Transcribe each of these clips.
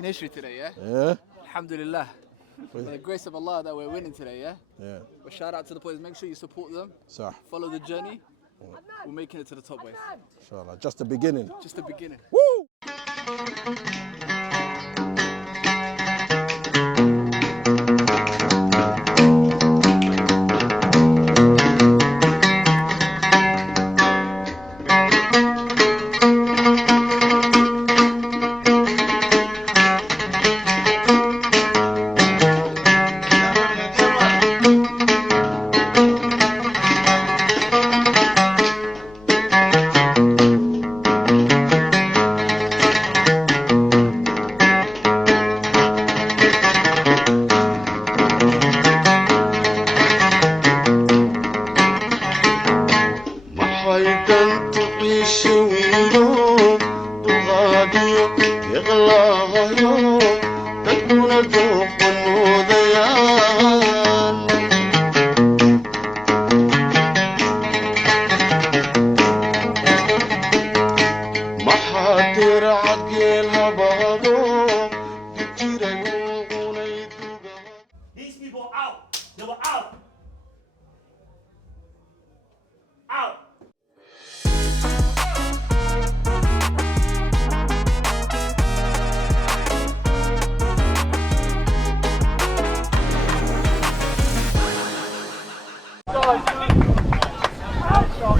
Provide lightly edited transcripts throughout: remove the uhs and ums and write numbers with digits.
making history today, yeah? Yeah? Alhamdulillah. For the grace of Allah that we're winning today, yeah? Yeah. But shout out to the boys. Make sure you support them. Sah. Follow the journey. We're making it to the top, boys. Inshallah. Just the beginning. Just the beginning. Woo! These people out. They were out. Out.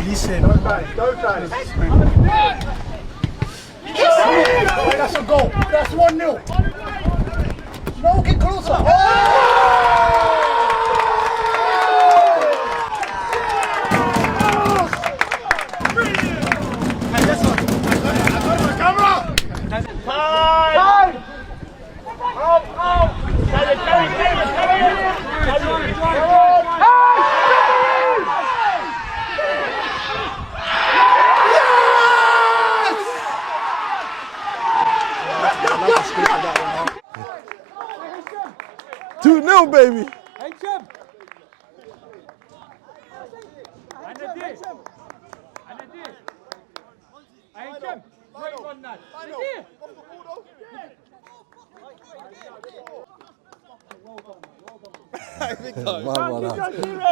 Listen. Don't ban. That's a goal. That's 1-0. No, get closer. Two 0 baby.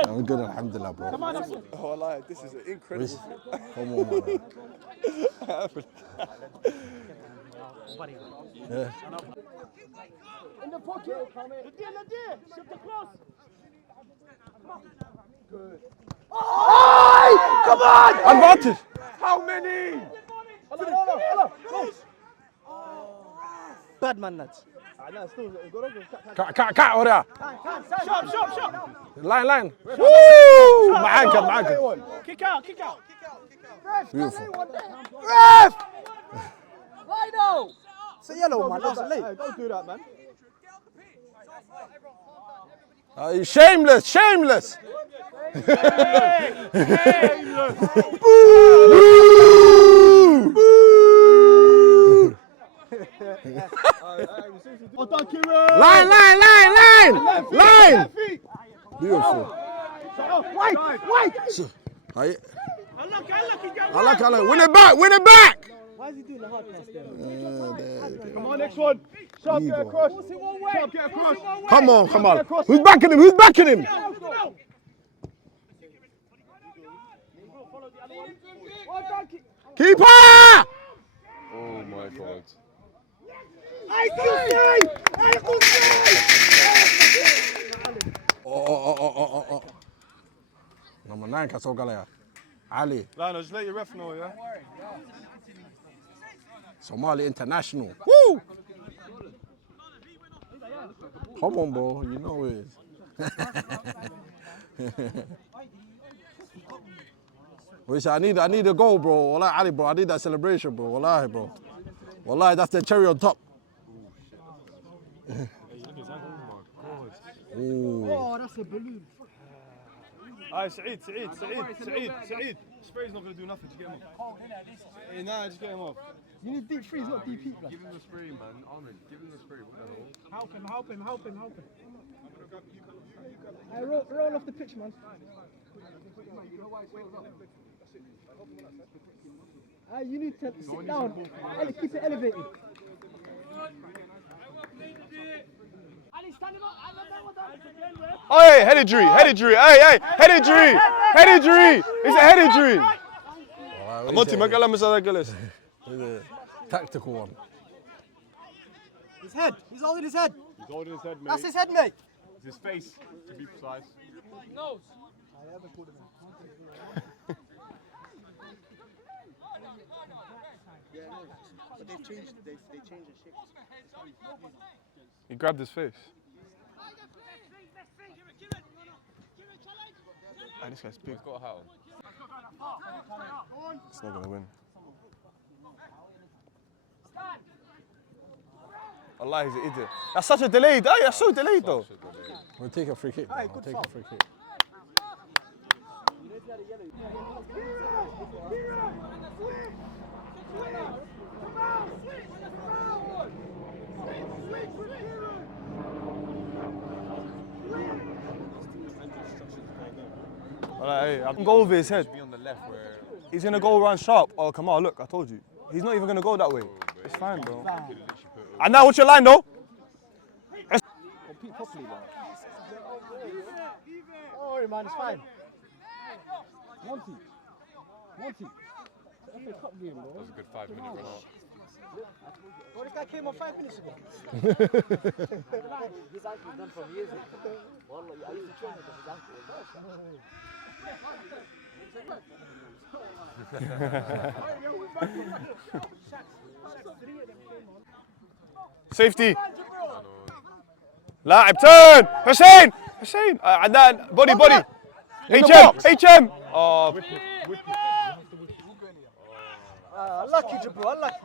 I'm good, alhamdulillah, bro. Oh, Allah, this is incredible. Come on, man. Yeah. In the pocket. Shoot the cross. Good. Oh! Come on! Advantage. How many? Hello. Bad man, lads. كع وراه. Shot. لاين. Woo! معاك. Kick out. Beautiful. Ref! Rhino! It's a yellow, man. That's late. Don't do that, man. Shameless. Oh, thank you, Line. Beautiful. Wait! Allah. Win it back. Why is he doing the hard pass there? Come on, next one. Sharp, get across. Come on. Who's backing him? Keeper! Oh my God. Oh. Number 9 kasoo galaya. Ali. Lionel, just let your ref know, yeah? Somali international. Woo! Come on, bro. You know it. I need a goal, bro. Wallahi, Ali, bro. I need that celebration, bro. Wallahi, bro. Wallahi, that's the cherry on top. Oh, that's a balloon. Alright, Saeed. Spray's not going to do nothing to get him off. Hey, nah, just get him off. You need deep freeze, not deep heat, bro. Give him the spray, man. Ahmed, give him the spray. Help him. Hey, roll off the pitch, man. You need to sit down. Keep it elevated. Oh, hey, head injury. Hey, head injury. It's a head injury. Monty, ما قال مسا جلس. Tactical one. His head. He's holding his head. He's holding his head, mate. That's his head, mate. It's his face, to be precise. Nose. But they changed the shape. He grabbed his face. Hey, this guy's big. He's got a hat on. It's not gonna win. Allah, he's an idiot. That's such a delayed. Hey, that's so delayed though. We'll take a free kick. We'll take a free kick. Hey, I'm gonna go over his head. He's gonna go around sharp. Oh, come on, look, I told you. He's not even gonna go that way. It's fine, bro. And now, what's your line, though? Compete properly, man. Don't worry, man, it's fine. Monty. That's a cup game, bro. That was a good 5-minute run out. Bro, this guy came on 5 minutes ago. His ankle's done from years ago. Wallah, I used to train with his ankle. Safety. لاعب turn. حسين. عدنان body. HM. Oh. Unlucky, Jabro, unlucky.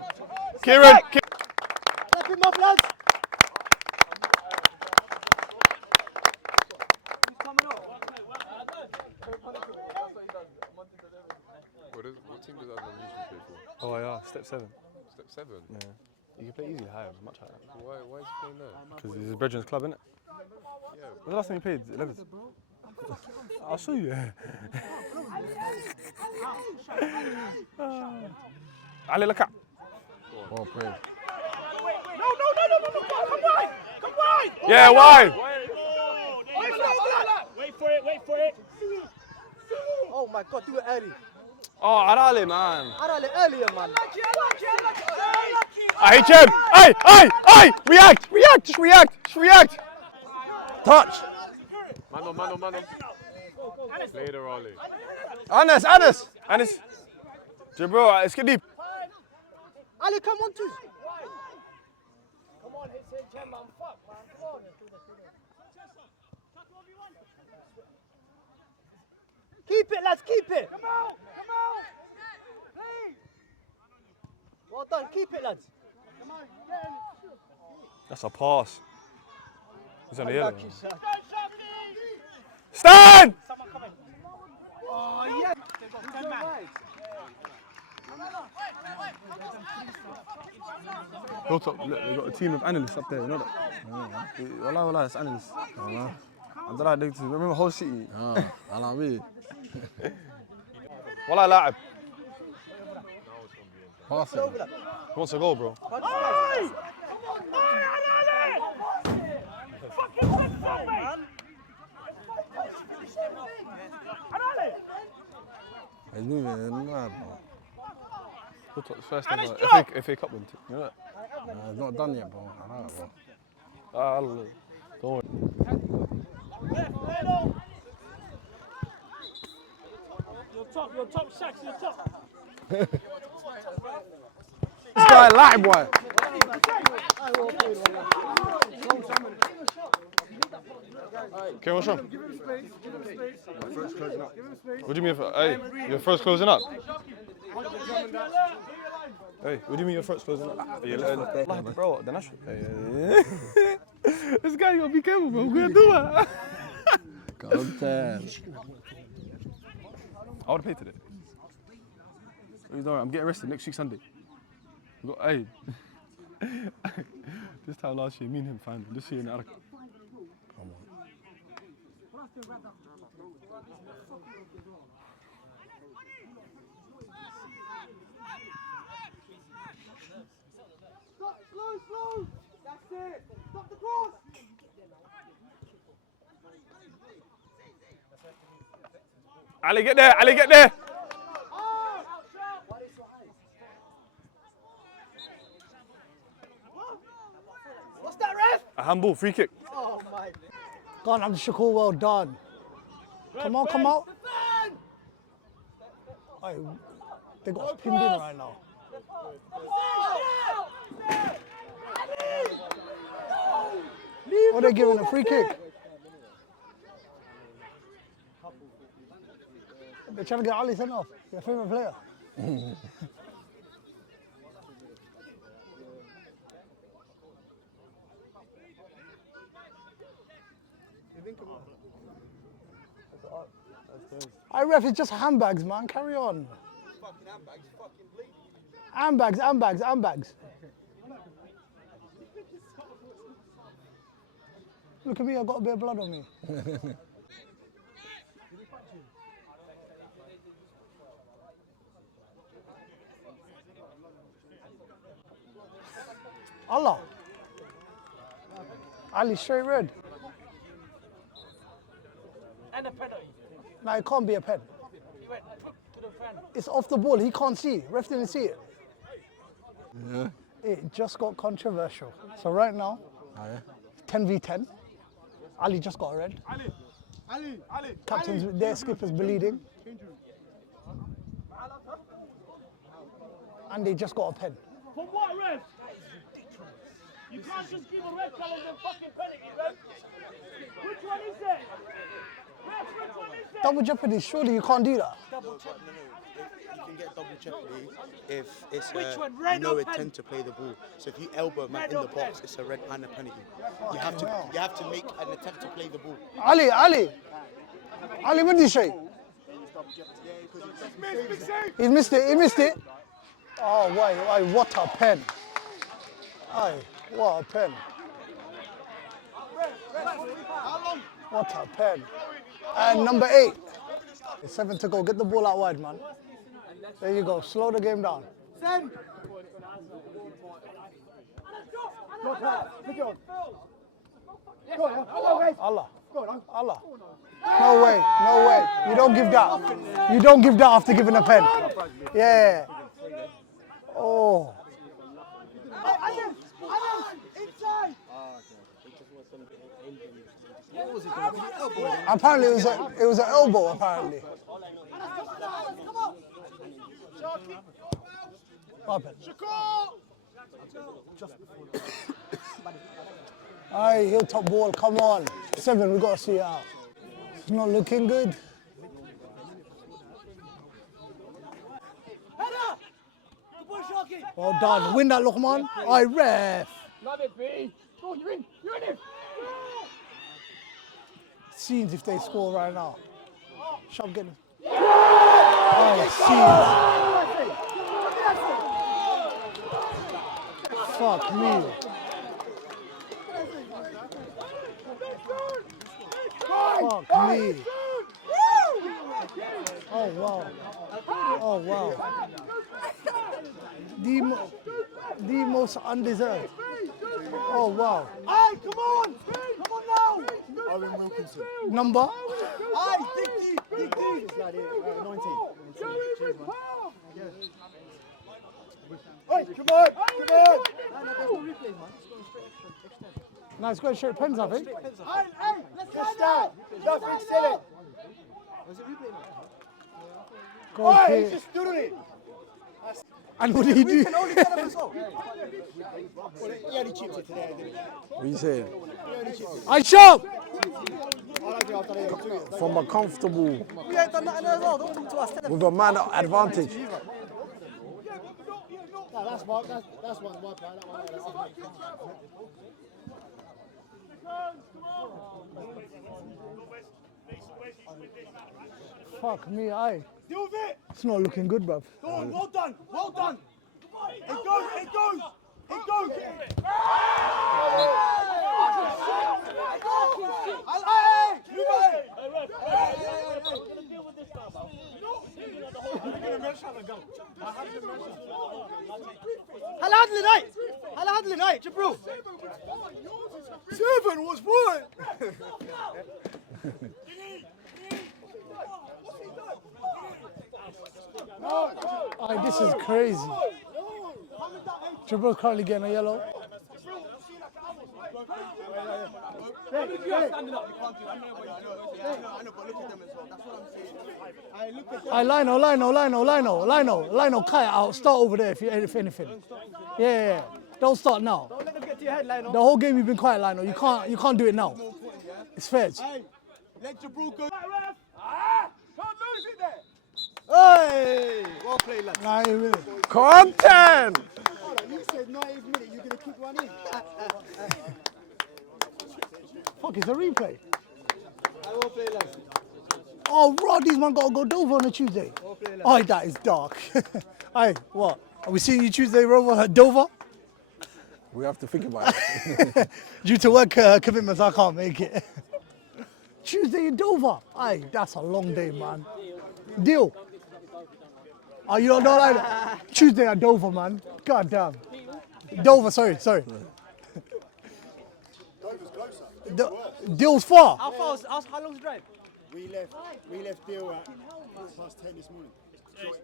Kieran. Step him up, lads. What team does Adnan usually play for? Oh yeah, step 7. Step 7? Yeah. You can play easily higher, much higher. Why is he playing there? Because he's his brethren's club, innit? Yeah. When's the last time you played 11? I'll show you. Ali, look up. Well played. No, come wide! Yeah, wide! Wait for it. Oh my God, do it early. Oh, Arale, man. Arale earlier, man. HM! Hey! React! Touch! Mano. Later, Ali. Anas! Jabro, let's get deep. Ali, come on, too. Come on, hit HM, man. Fuck, man. Come on. Keep it, lads, keep it. Come on! Please! Well done, keep it, lads. That's a pass. He's on the yellow. Unlucky shot. Stand! Oh, yeah. Hiltop, look, we've got a team of analysts up there, you know that? Wallah, it's analysts. Wallah, they remember whole city. على عمي. Wallah, لاعب. Passing. He wants a goal, bro. He's moving mad, bro. Hiltop's first ever FA Cup win, you know that? It's not done yet, bro. I know it, bro. Allah, don't worry. Your top, Shaq's your top. This guy لاعب boy. Okay, what's wrong? What do you mean? Hey, your first closing up? Hey, what do you mean your first closing up? Bro, the national. This guy, you gotta be careful, bro. We're gonna do it. Content. I would have paid today. I'm getting arrested next week Sunday. Hey, this time last year, me and him found him. This year in Araka. Come on. Slow. That's it. Stop the cross. Ali, get there. Ali, get there. What's that, ref? A handball, free kick. Oh my. Go on, Abdul Shakur, well done. Come on, come out. Aye, they got us pinned in right now. What are they giving, a free kick? They're trying to get Ali sent off, your favourite player. I ref, it's just handbags, man. Carry on. Handbags, handbags, handbags. Look at me, I've got a bit of blood on me. Allah. Ali, straight red. And a penalty. No, it can't be a pen. He went to the fan. It's off the ball, he can't see. Ref didn't see it. Yeah. It just got controversial. So right now, 10v10. Ali just got a red. Ali. Captain's their skipper's bleeding. And they just got a pen. For what, ref? You can't just give a red card and then fucking penalty, ref. Which one is it? Ref, which one is it? Double jeopardy, surely you can't do that. No, you can get double jeopardy if it's Which one, red no or pen? intent to play the ball. So if you elbow a man in the box, it's a red and a penalty. You have to make an attempt to play the ball. Ali, what did he say? He missed it. Oh, why, what a pen. Aye, what a pen. What a pen. And number 8. 7 to go, get the ball out wide, man. There you go, slow the game down. Send. Go on. Allah. No way. You don't give that. You don't give that after giving a pen. Yeah. Oh. Apparently it was an elbow, apparently. What happened? Alright, Hiltop ball, come on. 7, we got to see it out. It's not looking good. Well done. Win that, Luqman. Alright, ref. Love it, B. Go, you're in it. Scenes if they score right now. Shop getting. Oh, scenes. Fuck me. Fuck me. Oh wow. The most undeserved. Oh wow. Hey, come on now. Owen Wilkinson. Number? Hey, Dick D. 19. Hey, come on. No, it's got straight pens, I think. Hey, let's start. Don't fix it. Go Hey, okay. he's just doing it. And what did he do? He only chipped it today, didn't he? What are you saying? I shop! From a comfortable, We ain't done nothing as well. Don't talk to us. with a man advantage. That's my play. That one. Fuck me, aye. Deal with it. It's not looking good, bruv. Go on, well done. It goes. هلا هاد اللي نايت جبروه 7 was what? This is crazy. Jabril's currently getting a yellow. Lino, cut it out. Start over there if anything. Yeah. Don't start now. Don't let them get to your head, Lino. The whole game you've been quiet, Lino. You can't do it now. It's fair. Let Jabril go. Can't lose it there. Hey! Well played, lad. 90 minutes. Content! You said 90 minutes, you're going to keep one in. Fuck, it's a replay. Well played, lad. Oh, Rod, these man got to go Dover on a Tuesday. Oh, that is dark. Hey, what? Are we seeing you Tuesday, Rover, at Dover? We have to think about it. Due to work commitments, I can't make it. Tuesday in Dover. Aye, that's a long day, man. Deal. Oh, you don't know like Tuesday at Dover, man. God damn. Dover, sorry. Dover's closer. Deal's far. How long's the drive? We left Deal at 10:30 this morning.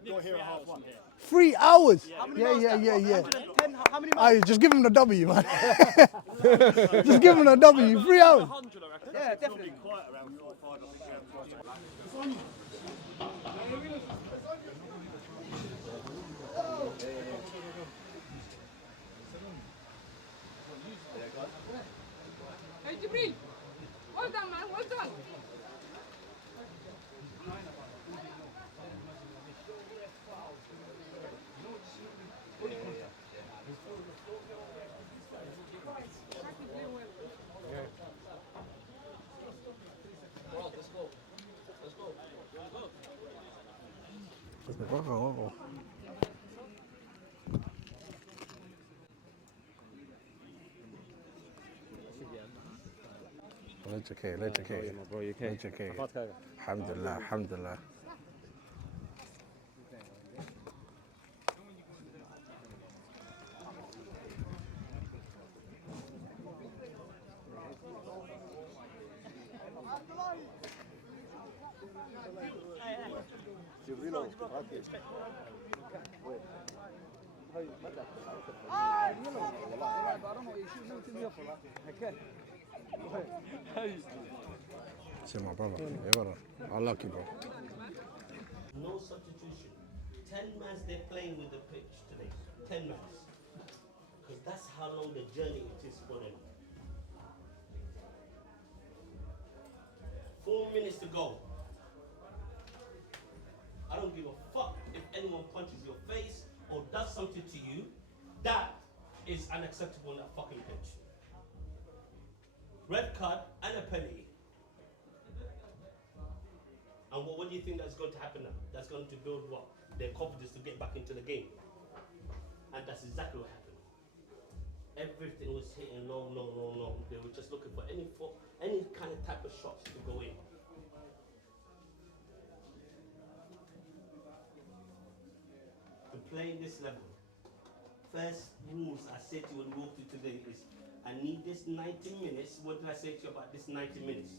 Got here at 1:30. 3 hours. How many Yeah. miles? 10, how many miles? Aye, just give him the W, man. Just give him the W. 3 hours. Yeah, definitely. Hey, Jibril. Well done, man. Well done. Legend K. Bro, you okay? Legend K. Alhamdulillah. See my brother. Unlucky, bro. No substitution. 10 mans they're playing with the pitch today. 10 mans. Because that's how long the journey it is for them. 4 minutes to go. I don't give a fuck if anyone punches your face or does something to you. That is unacceptable on that fucking pitch. Red card and a penalty. And what do you think that's going to happen now? That's going to build what? Their confidence to get back into the game. And that's exactly what happened. Everything was hitting long. They were just looking for any kind of type of shots to go in. To play this level, first rules I said to you when we walked through today is, I need this 90 minutes. What did I say to you about this 90 minutes?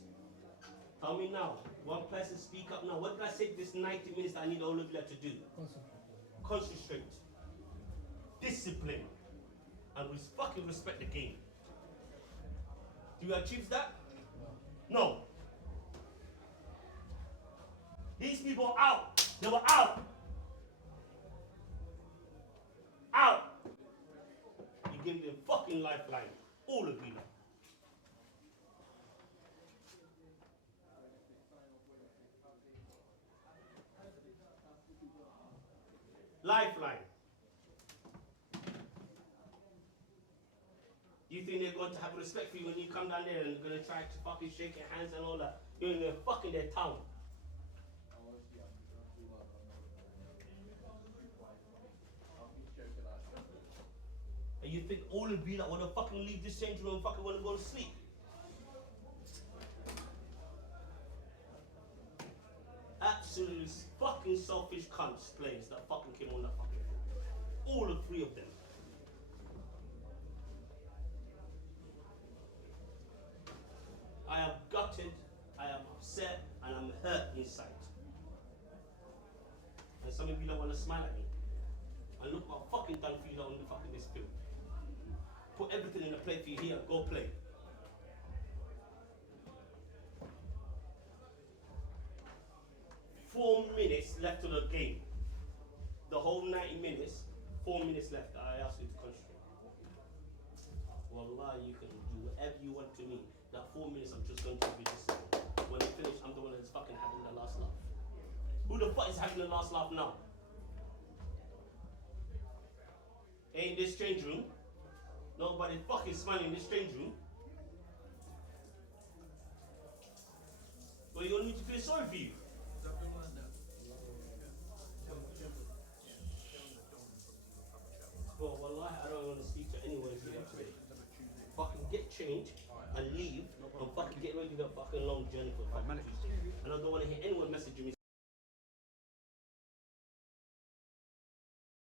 Tell me now. One person speak up now. What did I say to this 90 minutes that I need all of you to do? Concentrate. Discipline. And fucking respect the game. Do you achieve that? No. These people are out. They were out. Out. You give them fucking lifeline. All of you. Lifeline. Do you think they're going to have respect for you when you come down there and they're going to try to fucking shake your hands and all that? You're in their fucking their town. And you think all of you that want to fucking leave this changing room fucking want to go to sleep? Absolutely fucking selfish cunts players that fucking came on that fucking field. All the three of them. I am gutted, I am upset, and I'm hurt inside. And some of you that want to smile at me. And look what I fucking done for you lot on the fucking this field. Put everything in the plate for you here, go play. Four minutes left of the game. The whole 90 minutes, 4 minutes left. I ask you to concentrate. Wallah, you can do whatever you want to me. That 4 minutes, I'm just going to be this. When you finish, I'm the one that's fucking having the last laugh. Who the fuck is having the last laugh now? Ain't this change room? Nobody fucking smiling in this change room. But you don't need to feel sorry for you. Well, wallahi, I don't want to speak to anyone here today. Fucking get changed and leave and fucking get ready for that fucking long journey for fucking. And I don't want to hear anyone message